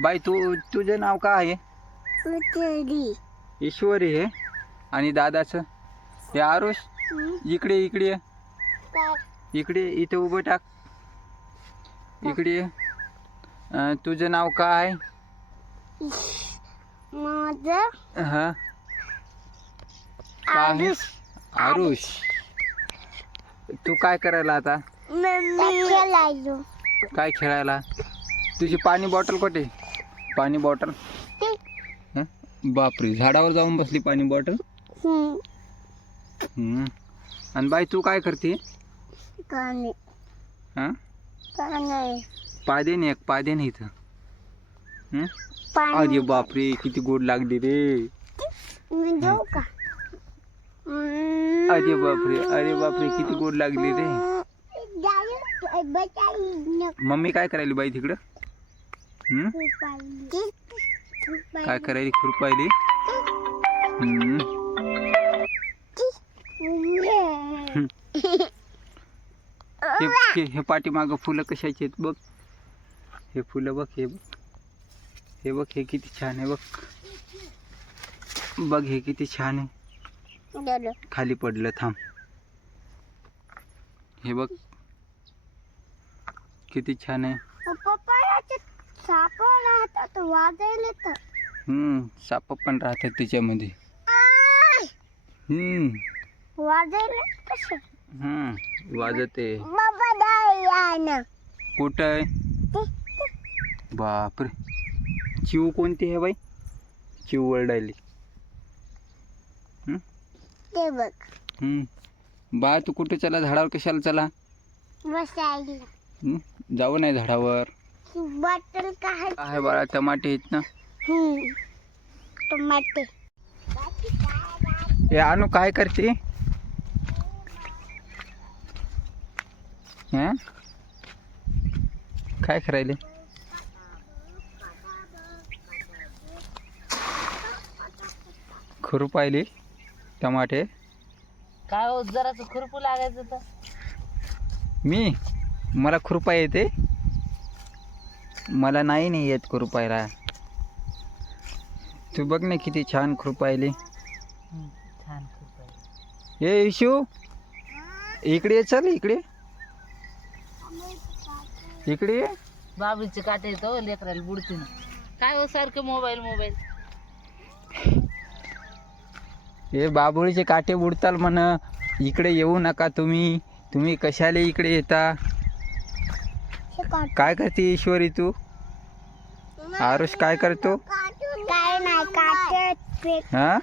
बाई तू तुझं नाव काय आहे? उतरली ईश्वरी आहे. आणि दादाचं? हे आरुष? इकडे इकडे ये. इकडे इथे उभं टाक. इकडे ये. अं, तुझं नाव काय माझं हा. आहे? आरुष. तू काय करायला आता? मम्मी. काय खेळायला? तुझी पाणी बॉटल कुठे? पाणी बॉटल? हं? बापरे झाडावर जाऊन बसली पाणी बॉटल? हम्म. आणि बाई तू काय करते? काने हा? काने पादे नाही एक पादे नाही इथं. हं? पाणी अरे बापरे किती गोड लागली रे. मी देऊ का? अरे बापरे अरे बापरे किती गोड लागली रे. मम्मी काय करायली बाई तिकडं? काय करायली खुरपायली हे हे- पाठीमागं फुलं कशाची आहेत बघ. हे फुलं बघ हे बघ. हे बघ हे किती छान आहे बघ. बघ हे किती छान आहे. खाली पडलं थांब. हे बघ. किती छान आहे. साप राहतात वाजायला तर हम्म साप पण राहतात त्याच्यामध्ये हम्म. वाजायला कसे हम्म वाजते. बाबा दायान कुठं? आहे बापरे. चिव कोणती आहे बाई? चिव वरडायली. ते बघ. हम्म. बा तू कुठे चला? झाडावर कशाला चला? बसायला. हम्म? जाऊ नाही झाडावर. बॉटल काय काय बाळा टमाटे आहेत ना. हम्म. टमाटे. हे आणू काय करते? हं? काय करायले? खुरपायली टमाटे. काय हो जरासं खुरपू लागायचं तर. मी? मला खुरपा येते. मला नाही नाही येत खुरपायला तू बघ ना किती छान खुरपायली छान खुरप आहे ए इशू. इकडे ये चल इकडे. इकडे ये. बाबळीचे काटे येतो लेकराला बुडते ना काय हो सारखं मोबाईल मोबाईल? हे बाभुळीचे काटे बुडताल म्हण. इकडे येऊ नका तुम्ही. तुम्ही कशाला इकडे येता? हे काय करते ईश्वरी तू? आरुष काय करतो? काय नाही हा?